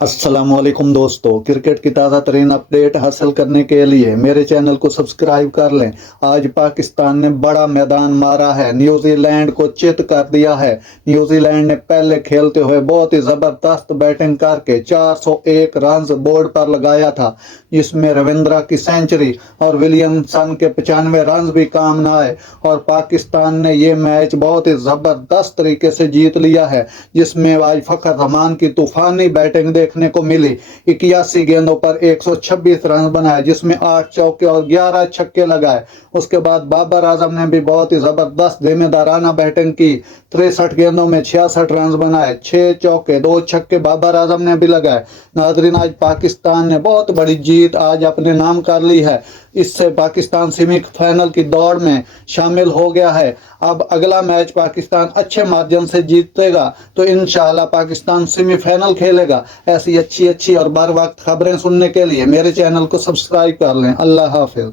अस्सलामुअलैकुम दोस्तों, क्रिकेट की ताज़ा तरीन अपडेट हासिल करने के लिए मेरे चैनल को सब्सक्राइब कर लें। आज पाकिस्तान ने बड़ा मैदान मारा है, न्यूजीलैंड को चित कर दिया है। न्यूजीलैंड ने पहले खेलते हुए बहुत ही ज़बरदस्त बैटिंग करके 401 रन बोर्ड पर लगाया था, जिसमें रविंद्रा की सेंचुरी और विलियमसन के 95 रन भी काम न आए। और पाकिस्तान ने ये मैच बहुत ही ज़बरदस्त तरीके से जीत लिया है, जिसमें आज फ़खर रहमान की तूफानी बैटिंग देखने को मिली। 81 गेंदों पर 126 रन बनाए, जिसमें 8 चौके और 11 छक्के लगाए। उसके बाद बाबर आजम ने भी बहुत ही ज़बरदस्त जिम्मेदाराना बैटिंग की। 63 गेंदों में 66 रन बनाए, 6 चौके 2 छक्के बाबर आजम ने भी लगाए। नाजरीन, आज पाकिस्तान ने बहुत बड़ी जीत आज अपने नाम कर ली है। इससे पाकिस्तान सेमीफाइनल की दौड़ में शामिल हो गया है। अब अगला मैच पाकिस्तान अच्छे मार्जिन से जीतेगा तो इंशाल्लाह पाकिस्तान सेमीफाइनल खेलेगा। ऐसी अच्छी अच्छी और बर वक्त खबरें सुनने के लिए मेरे चैनल को सब्सक्राइब कर लें। अल्लाह हाफिज।